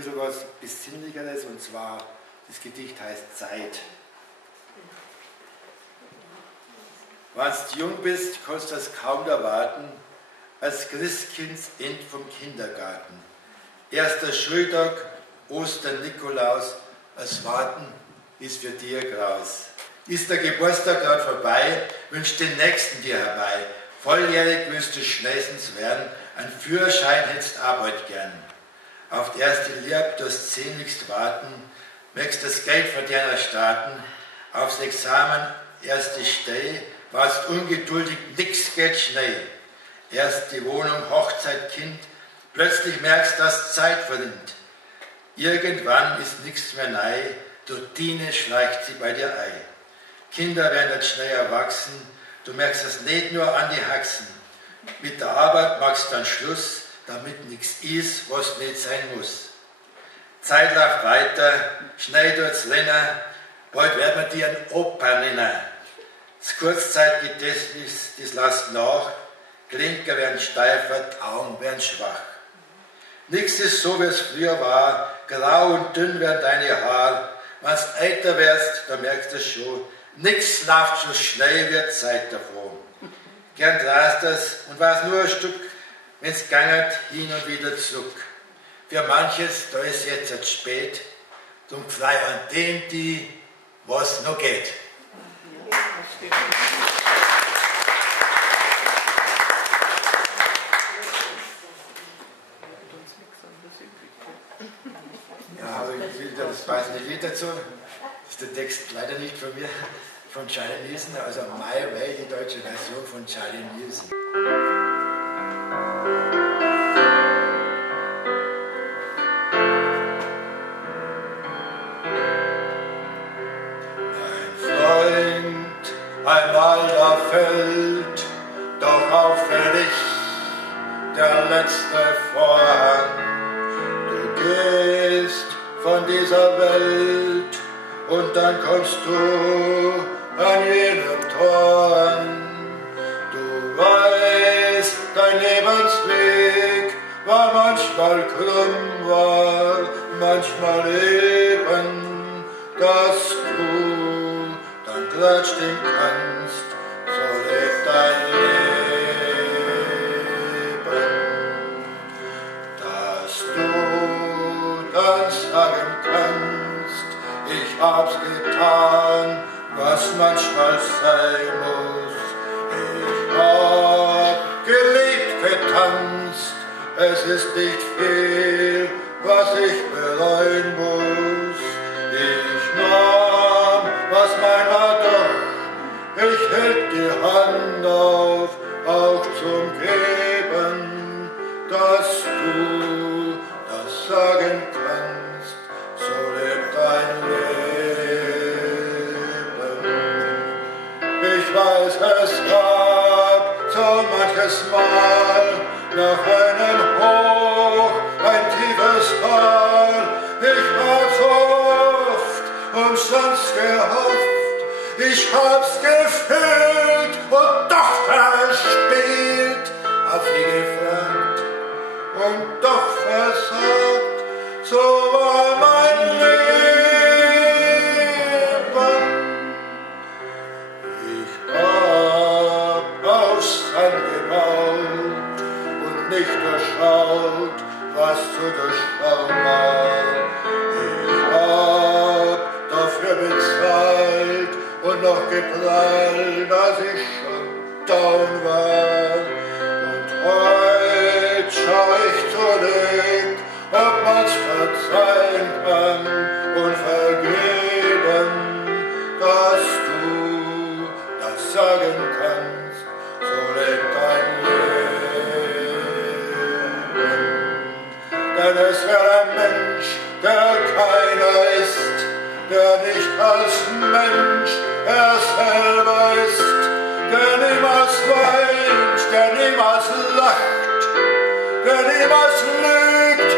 bisschen was Besinnlicheres, und zwar, das Gedicht heißt Zeit. Wenn du jung bist, kannst du das kaum erwarten, als Christkindend vom Kindergarten. Erster Schultag, Ostern, Nikolaus, als Warten ist für dir graus. Ist der Geburtstag gerade vorbei, wünscht den Nächsten dir herbei. Volljährig willst du schnellstens werden, ein Führerschein hättest Arbeit gern. Auf die erste Liebe durst sehnlichst warten, möchtest das Geld von dir starten, aufs Examen erste Stelle, warst ungeduldig, nix geht schnell. Erst die Wohnung, Hochzeit, Kind, plötzlich merkst, dass Zeit verrinnt. Irgendwann ist nichts mehr nei, Routine schleicht sie bei dir ein. Kinder werden jetzt schnell erwachsen, du merkst es nicht nur an die Haxen. Mit der Arbeit machst du dann Schluss, damit nichts ist, was nicht sein muss. Zeit läuft weiter, schnell durchs Rennen, bald wird man dir ein Opa nennen. Das Kurzzeitgedächtnis, das lässt nach, Klinker werden steifer, Augen werden schwach. Nichts ist so, wie es früher war, grau und dünn werden deine Haare. Wenn du älter wirst, dann merkst du schon, nix läuft so schnell, wird Zeit davon. Gern drast es und war es nur ein Stück, wenn's gangert, hin und wieder zurück. Für manches, da ist jetzt spät, drum frei an dem, die, was noch geht. Ja, aber ich will das passende Lied dazu. Das ist der Text leider nicht von mir, von Charlie Nielsen, also My Way, die deutsche Version von Charlie Nielsen. Einmal da fällt doch auffällig der letzte Vorhang. Du gehst von dieser Welt und dann kommst du an jenem Tor an. Du weißt, dein Lebensweg war manchmal krumm, war manchmal eben, dass du grad stehen kannst, so lebt dein Leben, dass du dann sagen kannst, ich hab's getan, was manchmal sein muss. Ich hab gelebt, getanzt, es ist nicht viel, was ich bereuen muss. Ich nahm, was mein war doch, ich hält die Hand auf, auch zum Geben, dass du das sagen kannst, so lebt dein Leben. Ich weiß, es gab so manches Mal nach einem Hoch ein tiefes Tal. Ich hab so oft umsonst gehofft, ich hab's gefühlt und doch verspielt, hab sie gefragt und doch versagt, so war mein Leben. Ich hab aufs Sand gebaut und nicht durchschaut, was zu durchschauen war. Ich hab dafür bezahlt und noch geprallt, als ich schon down war. Und heut schau ich zurück, ob man's verzeihen kann und vergeben, dass du das sagen kannst, so lebt dein Leben. Denn es wäre ein Mensch, der keiner ist, der nicht als Mensch er selber ist, der niemals weint, der niemals lacht, der niemals lügt